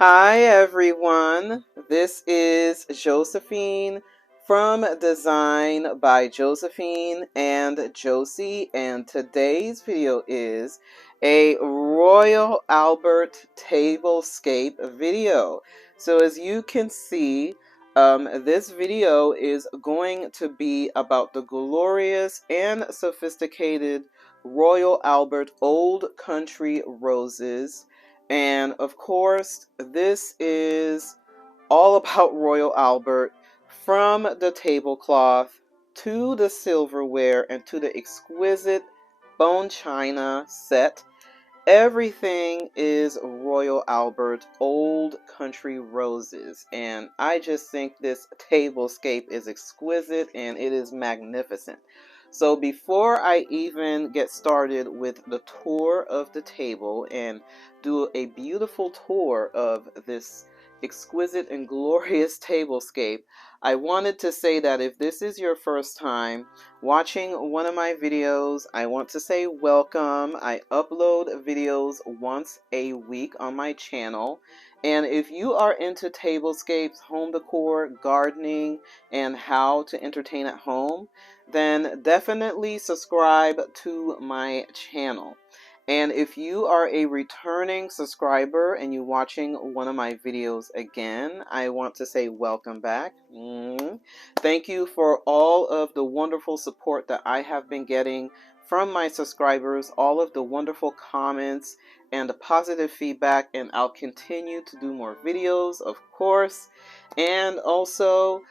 Hi everyone, this is Josephine from Design by Josephine and Josee, and today's video is a Royal Albert Tablescape video. So as you can see, this video is going to be about the glorious and sophisticated Royal Albert Old Country Roses. And of course, this is all about Royal Albert, from the tablecloth to the silverware and to the exquisite bone china set. Everything is Royal Albert Old Country Roses, and I just think this tablescape is exquisite and it is magnificent. So before I even get started with the tour of the table and do a beautiful tour of this exquisite and glorious tablescape, I wanted to say that if this is your first time watching one of my videos, I want to say welcome. I upload videos once a week on my channel. And if you are into tablescapes, home decor, gardening, and how to entertain at home, then definitely subscribe to my channel. And if you are a returning subscriber and you're watching one of my videos again, I want to say welcome back. Thank you for all of the wonderful support that I have been getting from my subscribers, all of the wonderful comments and the positive feedback, and I'll continue to do more videos, of course. And also,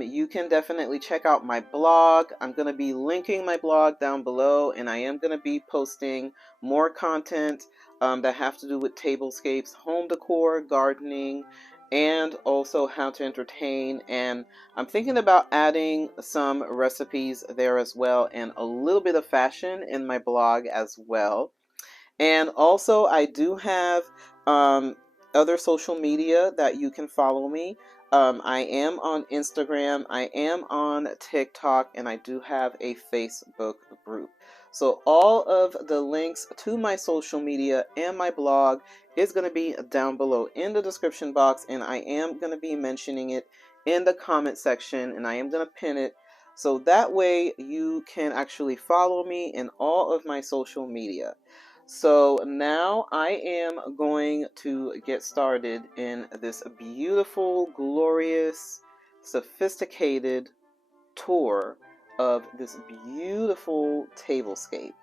you can definitely check out my blog. I'm going to be linking my blog down below, and I am going to be posting more content that have to do with tablescapes, home decor, gardening, and also how to entertain. And I'm thinking about adding some recipes there as well, and a little bit of fashion in my blog as well. And also, I do have other social media that you can follow me. I am on Instagram, I am on TikTok, and I do have a Facebook group. So all of the links to my social media and my blog is going to be down below in the description box, and I am going to be mentioning it in the comment section, and I am going to pin it so that way you can actually follow me in all of my social media. So now I am going to get started in this beautiful, glorious, sophisticated tour of this beautiful tablescape.